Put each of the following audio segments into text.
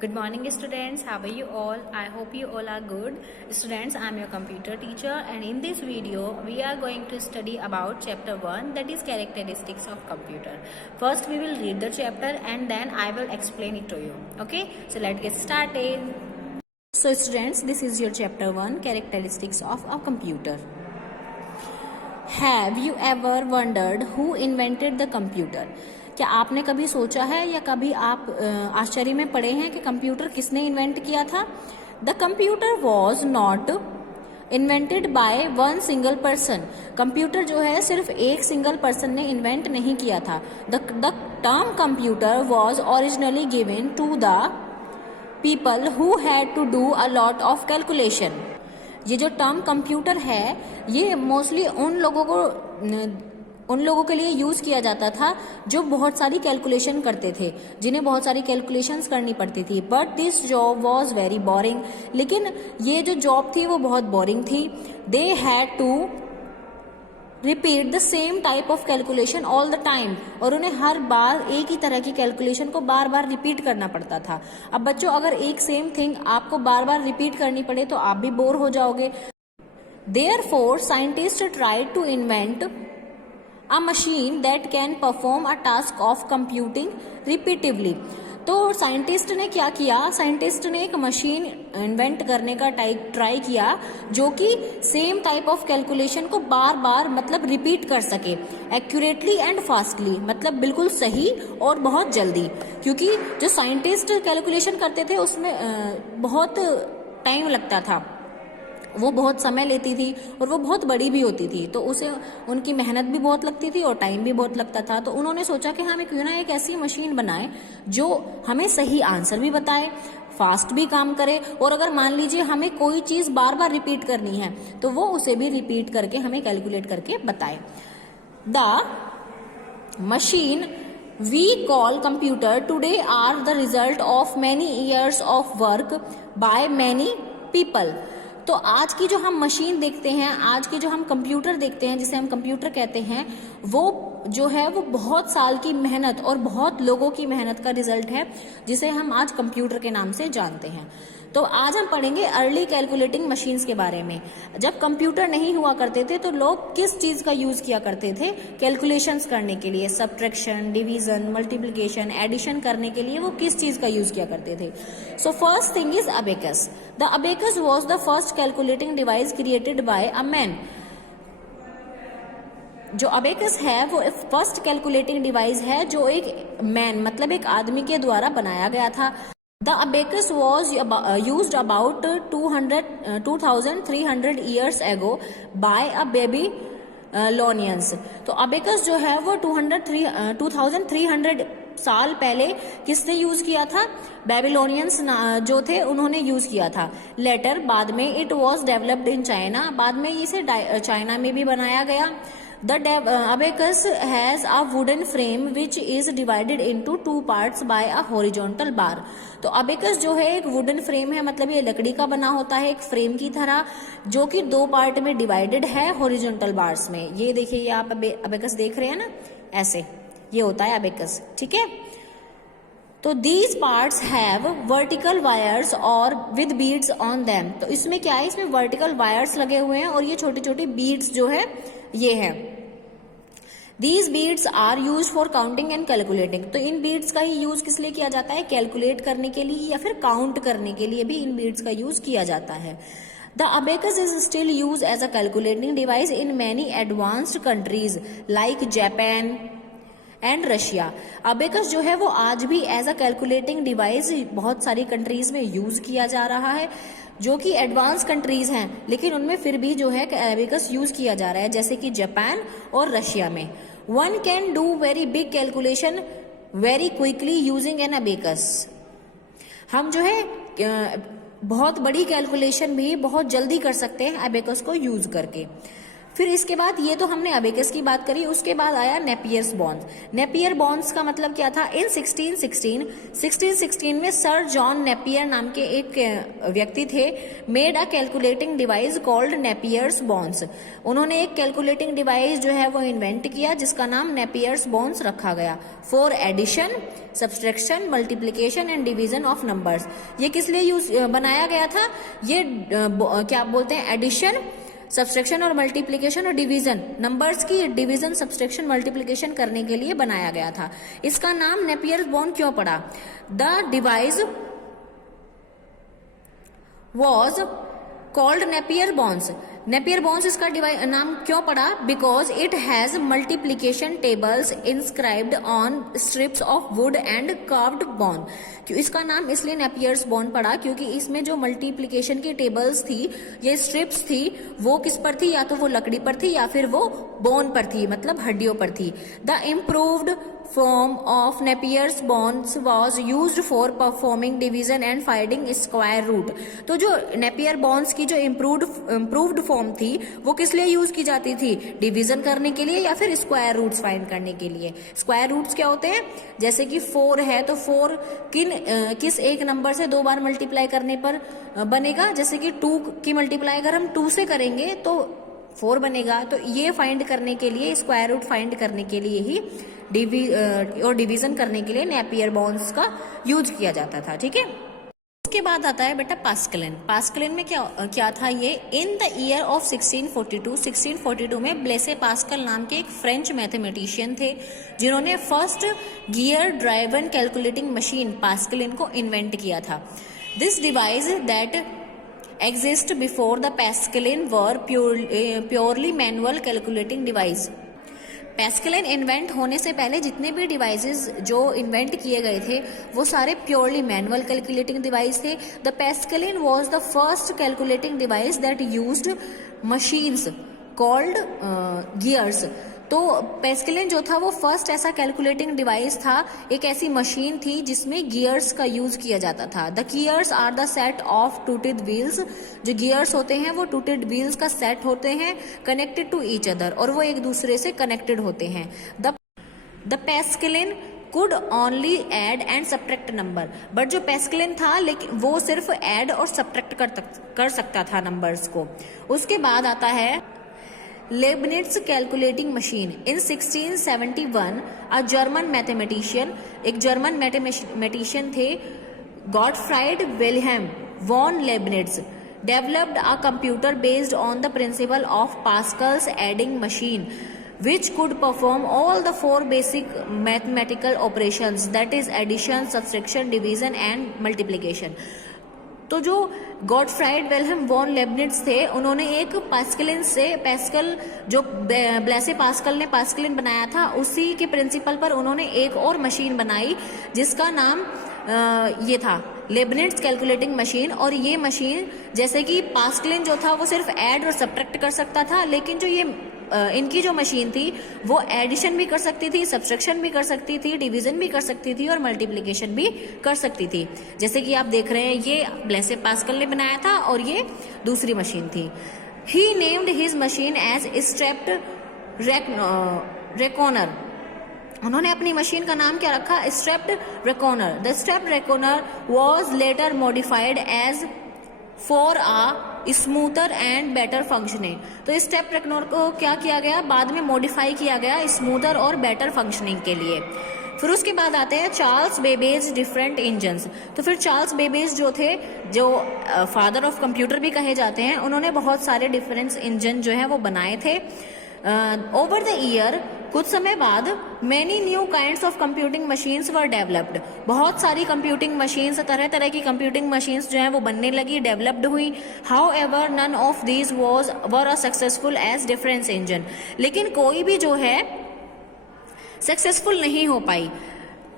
Good morning students, how are you all? I hope you all are good. Students, I am your computer teacher and in this video we are going to study about chapter 1, that is characteristics of computer. First we will read the chapter and then I will explain it to you. Okay, so let's get started. So students, this is your chapter 1, characteristics of a computer. Have you ever wondered who invented the computer? क्या आपने कभी सोचा है या कभी आप आश्चर्य में पड़े हैं कि कंप्यूटर किसने इन्वेंट किया था? The computer was not invented by one single person. Computer जो है सिर्फ एक सिंगल पर्सन ने इन्वेंट नहीं किया था. The term computer was originally given to the people who had to do a lot of calculation. ये जो टर्म कंप्यूटर है ये मोस्टली उन लोगों के लिए यूज किया जाता था जो बहुत सारी कैलकुलेशन करते थे, जिन्हें बहुत सारी कैलकुलेशंस करनी पड़ती थी. But this job was very boring. लेकिन ये जो जॉब थी वो बहुत बोरिंग थी. They had to repeat the same type of calculation all the time. और उन्हें हर बार एक ही तरह की कैलकुलेशन को बार बार रिपीट करना पड़ता था. अब बच्चों, अगर एक सेम थिंग आपको बार बार रिपीट करनी पड़े तो आप भी बोर हो जाओगे. Therefore scientist tried to invent a machine that can perform a task of computing repetitively. तो साइंटिस्ट ने क्या किया? साइंटिस्ट ने एक मशीन इन्वेंट करने का ट्राई किया जो कि सेम टाइप ऑफ कैलकुलेशन को बार बार मतलब रिपीट कर सके एक्यूरेटली एंड फास्टली. मतलब बिल्कुल सही और बहुत जल्दी. क्योंकि जो साइंटिस्ट कैलकुलेशन करते थे उसमें बहुत टाइम लगता था, वो बहुत समय लेती थी और वो बहुत बड़ी भी होती थी, तो उसे उनकी मेहनत भी बहुत लगती थी और टाइम भी बहुत लगता था. तो उन्होंने सोचा कि हमें क्यों ना एक ऐसी मशीन बनाए जो हमें सही आंसर भी बताए, फास्ट भी काम करे, और अगर मान लीजिए हमें कोई चीज़ बार बार रिपीट करनी है तो वो उसे भी रिपीट करके हमें कैलकुलेट करके बताए. The machine we call computer today are the result of many years of work by many people. तो आज की जो हम मशीन देखते हैं, आज की जो हम कंप्यूटर देखते हैं, जिसे हम कंप्यूटर कहते हैं, वो जो है वो बहुत साल की मेहनत और बहुत लोगों की मेहनत का रिजल्ट है, जिसे हम आज कंप्यूटर के नाम से जानते हैं. तो आज हम पढ़ेंगे अर्ली कैलकुलेटिंग मशीन्स के बारे में. जब कंप्यूटर नहीं हुआ करते थे तो लोग किस चीज का यूज किया करते थे कैलकुलेशंस करने के लिए? सब्ट्रैक्शन, डिवीजन, मल्टीप्लिकेशन, एडिशन करने के लिए वो किस चीज का यूज किया करते थे? So first thing is abacus. The abacus was the first calculating device created by a man. जो अबेकस है वो फर्स्ट कैलकुलेटिंग डिवाइस है जो एक मैन मतलब एक आदमी के द्वारा बनाया गया था. The abacus was used about 2,300 years ago by a Babylonians. तो अबेकस जो है वो 2,300 साल पहले किसने यूज किया था? बेबीलोनियंस जो थे उन्होंने यूज किया था. लेटर बाद में it was developed in China. बाद में इसे चाइना में भी बनाया गया. The abacus has a wooden frame which is divided into two parts by a horizontal bar. तो abacus जो है एक वुडन फ्रेम है, मतलब ये लकड़ी का बना होता है एक फ्रेम की तरह, जो कि दो पार्ट में डिवाइडेड है हॉरिजॉन्टल बार्स में. ये देखिए, ये आप abacus देख रहे हैं ना, ऐसे ये होता है abacus. ठीक है. तो these parts have vertical wires और with beads on them. तो इसमें क्या है? इसमें वर्टिकल वायर्स लगे हुए हैं और ये छोटी छोटी बीड्स जो है ये है. These beads are used for counting and calculating. तो इन बीड्स का ही यूज किस लिए किया जाता है? कैलकुलेट करने के लिए या फिर काउंट करने के लिए भी इन बीड्स का यूज किया जाता है. The abacus is still used as a calculating device in many advanced countries like Japan and Russia. Abacus जो है वो आज भी एज अ कैलकुलेटिंग डिवाइस बहुत सारी कंट्रीज में यूज किया जा रहा है, जो कि एडवांस कंट्रीज हैं, लेकिन उनमें फिर भी जो है अबेकस यूज किया जा रहा है, जैसे कि जापान और रशिया में. One can do very big calculation very quickly using an abacus. हम जो है बहुत बड़ी कैलकुलेशन भी बहुत जल्दी कर सकते हैं अबेकस को यूज करके. फिर इसके बाद ये तो हमने अबेकस की बात करी, उसके बाद आया नेपियर्स बॉन्ड्स। नेपियर बॉन्ड्स का मतलब क्या था? इन 1616 में सर जॉन नेपियर नाम के एक व्यक्ति थे, made a calculating device called Napier's bonds. उन्होंने एक कैलकुलेटिंग डिवाइस जो है वो इन्वेंट किया जिसका नाम नेपियर्स बॉन्ड्स रखा गया, for addition, subtraction, multiplication and division of numbers. ये किस लिए यूज बनाया गया था? ये क्या बोलते हैं, एडिशन, सब्सट्रैक्शन और मल्टीप्लिकेशन और डिवीजन, नंबर्स की डिवीजन, सब्सट्रैक्शन, मल्टीप्लिकेशन करने के लिए बनाया गया था। इसका नाम नेपियर्स बॉन्ड क्यों पड़ा? The device was called Napier bonds. Napier bonds इसका नाम क्यों पड़ा? Because it has multiplication tables inscribed on strips of wood and carved bone. क्यों इसका नाम इसलिए नेपियर्स बॉन्ड पड़ा? क्योंकि इसमें जो मल्टीप्लिकेशन की टेबल्स थी, ये स्ट्रिप्स थी, वो किस पर थी? या तो वो लकड़ी पर थी या फिर वो बोन पर थी, मतलब हड्डियों पर थी। The improved form of Napier's bonds was used for performing division and finding square root। तो जो नेपियर बॉन्ड्स की जो इम्प्रूव्ड फॉर्म थी वो किस लिए यूज की जाती थी? डिवीजन करने के लिए या फिर स्क्वायर रूट्स फाइंड करने के लिए। स्क्वायर रूट्स क्या होते हैं? जैसे कि 4 है तो 4 किस एक नंबर से 2 बार मल्टीप्लाई करने पर बनेगा? जैसे कि 2 की मल्टीप्लाई अगर हम 2 से करेंगे तो 4 बनेगा। तो ये फाइंड करने के लिए, स्क्वायर रूट फाइंड करने के लिए ही और डिवीजन करने के लिए नेपियर बॉन्ड्स का यूज किया जाता था। ठीक है, उसके बाद आता है बेटा पास्कलिन। पास्कलिन में क्या था? ये इन द ईयर ऑफ 1642 में ब्लेसे पास्कल नाम के एक फ्रेंच मैथमेटिशियन थे जिन्होंने first gear driven calculating machine Pascaline को इन्वेंट किया था। This device that exist before the Pascaline were purely manual calculating device। Pascaline invent होने से पहले जितने भी डिवाइसेस जो इन्वेंट किए गए थे वो सारे प्योरली मैनुअल कैलकुलेटिंग डिवाइस थे। The Pascaline was the first calculating device that used machines called gears. तो पैस्कलिन जो था वो फर्स्ट ऐसा कैलकुलेटिंग डिवाइस था, एक ऐसी मशीन थी जिसमें गियर्स का यूज किया जाता था। The gears are the set of toothed wheels. जो गियर्स होते हैं वो टूटेड व्हील्स का सेट होते हैं, कनेक्टेड टू ईच अदर, और वो एक दूसरे से कनेक्टेड होते हैं। The Pascaline could only add and subtract number. But जो पैस्कलिन था लेकिन वो सिर्फ एड और सब्ट्रैक्ट कर सकता था नंबर्स को। उसके बाद आता है Leibniz calculating machine. In 1671 a German mathematician, एक जर्मन मैथमेटिशियन थे, Gottfried Wilhelm von Leibniz, developed a computer based on the principle of Pascal's adding machine which could perform all the 4 basic mathematical operations, that is addition, subtraction, division and multiplication। तो जो Gottfried Wilhelm von लेबनिट्ज थे उन्होंने एक pascal जो ब्लेसे pascal ने Pascaline बनाया था उसी के प्रिंसिपल पर उन्होंने एक और मशीन बनाई जिसका नाम ये था लेबनिट्ज कैलकुलेटिंग मशीन। और ये मशीन जैसे कि पास्कलिन जो था वो सिर्फ ऐड और सब्ट्रैक्ट कर सकता था, लेकिन जो ये इनकी जो मशीन थी वो एडिशन भी कर सकती थी, सब्सट्रैक्शन भी कर सकती थी, डिवीजन भी कर सकती थी और मल्टीप्लिकेशन भी कर सकती थी। जैसे कि आप देख रहे हैं ये ब्लेसे पास्कल ने बनाया था और ये दूसरी मशीन थी। He named his machine as stepped reckoner. उन्होंने अपनी मशीन का नाम क्या रखा? Stepped reckoner. The stepped reckoner was later modified as for a smoother and better functioning. तो स्टेप रेकॉनर को क्या किया गया? बाद में मॉडिफाई किया गया स्मूथर और बेटर फंक्शनिंग के लिए। फिर उसके बाद आते हैं चार्ल्स बेबेज डिफरेंट इंजन्स। तो फिर चार्ल्स बेबेज जो थे, जो फादर ऑफ कंप्यूटर भी कहे जाते हैं, उन्होंने बहुत सारे डिफरेंस इंजन जो है वो बनाए थे। ओवर द ईयर, कुछ समय बाद, many new kinds of computing machines were developed. बहुत सारी कंप्यूटिंग मशीन्स, तरह तरह की कंप्यूटिंग मशीन्स जो है वो बनने लगी, डेवलप्ड हुई। However none of these were a successful as difference engine. लेकिन कोई भी जो है सक्सेसफुल नहीं हो पाई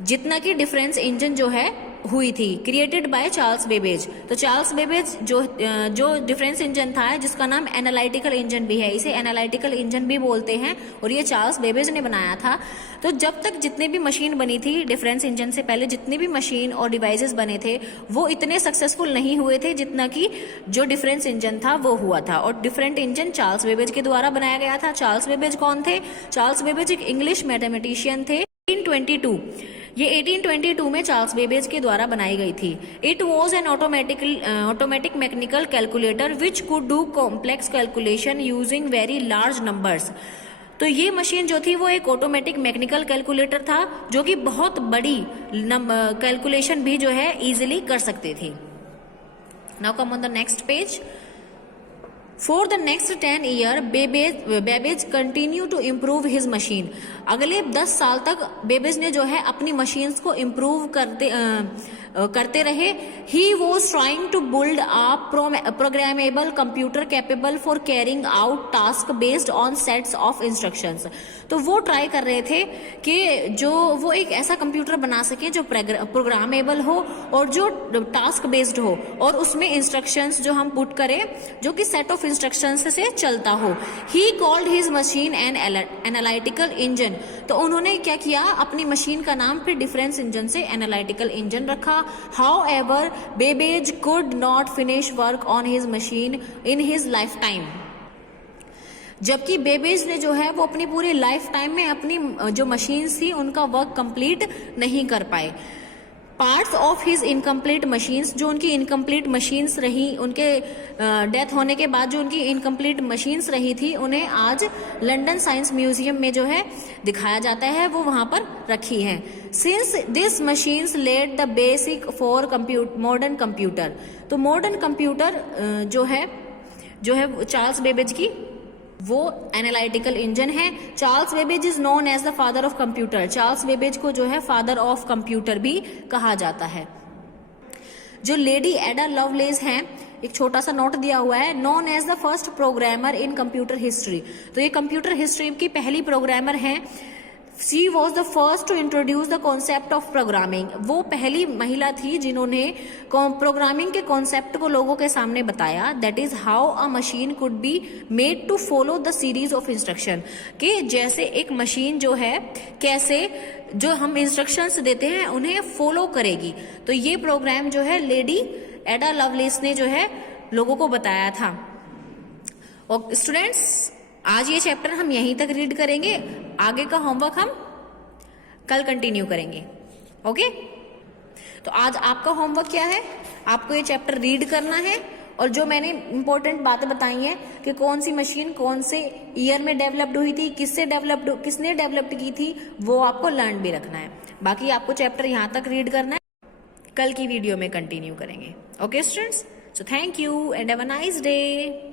जितना कि डिफरेंस इंजन जो है हुई थी, क्रिएटेड बाय चार्ल्स बेबेज। तो चार्ल्स बेबेज जो डिफरेंस इंजन था, जिसका नाम एनालिटिकल इंजन भी है, इसे एनालिटिकल इंजन भी बोलते हैं, और ये चार्ल्स बेबेज ने बनाया था। तो जब तक जितने भी मशीन बनी थी डिफरेंस इंजन से पहले, जितने भी मशीन और डिवाइसेस बने थे वो इतने सक्सेसफुल नहीं हुए थे जितना कि जो डिफरेंस इंजन था वो हुआ था। और डिफरेंट इंजन चार्ल्स बेबेज के द्वारा बनाया गया था। चार्ल्स बेबेज कौन थे? चार्ल्स बेबेज एक इंग्लिश मैथमेटिशियन थे। 1822 ये 1822 में चार्ल्स बेबेज के द्वारा बनाई गई थी। It was an automatic mechanical calculator which could do complex calculation using very large numbers. तो ये मशीन जो थी वो एक ऑटोमेटिक मैकेनिकल कैलकुलेटर था जो कि बहुत बड़ी कैलकुलेशन भी जो है इजीली कर सकती थी। Now come on the next page. For the next 10 year Babbage continue to improve his machine. अगले 10 साल तक बेबेज ने जो है अपनी मशीन्स को इम्प्रूव करते रहे। He was trying to build a programmable computer capable for carrying out task based on sets of instructions. तो वो ट्राई कर रहे थे कि जो वो एक ऐसा कंप्यूटर बना सके जो प्रोग्रामेबल हो और जो टास्क बेस्ड हो, और उसमें इंस्ट्रक्शंस जो हम पुट करें जो कि सेट ऑफ इंस्ट्रक्शंस से चलता हो। He called his machine an analytical engine. तो उन्होंने क्या किया, अपनी मशीन का नाम फिर डिफरेंस इंजन से एनालिटिकल इंजन रखा। However, Babbage could not finish work on his machine in his lifetime. जबकि बेबेज ने जो है वो अपनी पूरी लाइफ टाइम में अपनी जो मशीन्स थी उनका वर्क कंप्लीट नहीं कर पाए। Parts of his incomplete machines, जो उनकी इनकम्प्लीट मशीन्स रही, उनके डेथ होने के बाद जो उनकी इनकम्प्लीट मशीन्स रही थी, उन्हें आज लंदन साइंस म्यूजियम में जो है दिखाया जाता है, वो वहां पर रखी है। Since this machines led the basic for modern computer. तो मॉडर्न कंप्यूटर जो है चार्ल्स बेबेज की वो एनालिटिकल इंजन है। Charles Babbage is known as the father of computer. Charles Babbage को जो है फादर ऑफ कंप्यूटर भी कहा जाता है। जो लेडी एडा लवलेस हैं, एक छोटा सा नोट दिया हुआ है, known as the first programmer in computer history. तो ये कंप्यूटर हिस्ट्री की पहली प्रोग्रामर हैं। She was the first to introduce the concept of programming. वो पहली महिला थी जिन्होंने प्रोग्रामिंग के कॉन्सेप्ट को लोगों के सामने बताया। That is how a machine could be made to follow the series of instruction. कि जैसे एक मशीन जो है कैसे जो हम इंस्ट्रक्शंस देते हैं उन्हें फॉलो करेगी। तो ये प्रोग्राम जो है लेडी एडा लवलेस ने जो है लोगों को बताया था। और स्टूडेंट्स, आज ये चैप्टर हम यहीं तक रीड करेंगे, आगे का होमवर्क हम कल कंटिन्यू करेंगे। ओके? तो आज आपका होमवर्क क्या है? आपको ये चैप्टर रीड करना है, और जो मैंने इंपॉर्टेंट बातें बताई हैं कि कौन सी मशीन कौन से ईयर में डेवलप्ड हुई थी, किसने डेवलप्ड की थी, वो आपको लर्न भी रखना है। बाकी आपको चैप्टर यहां तक रीड करना है, कल की वीडियो में कंटिन्यू करेंगे। Okay students, so thank you and have a nice day.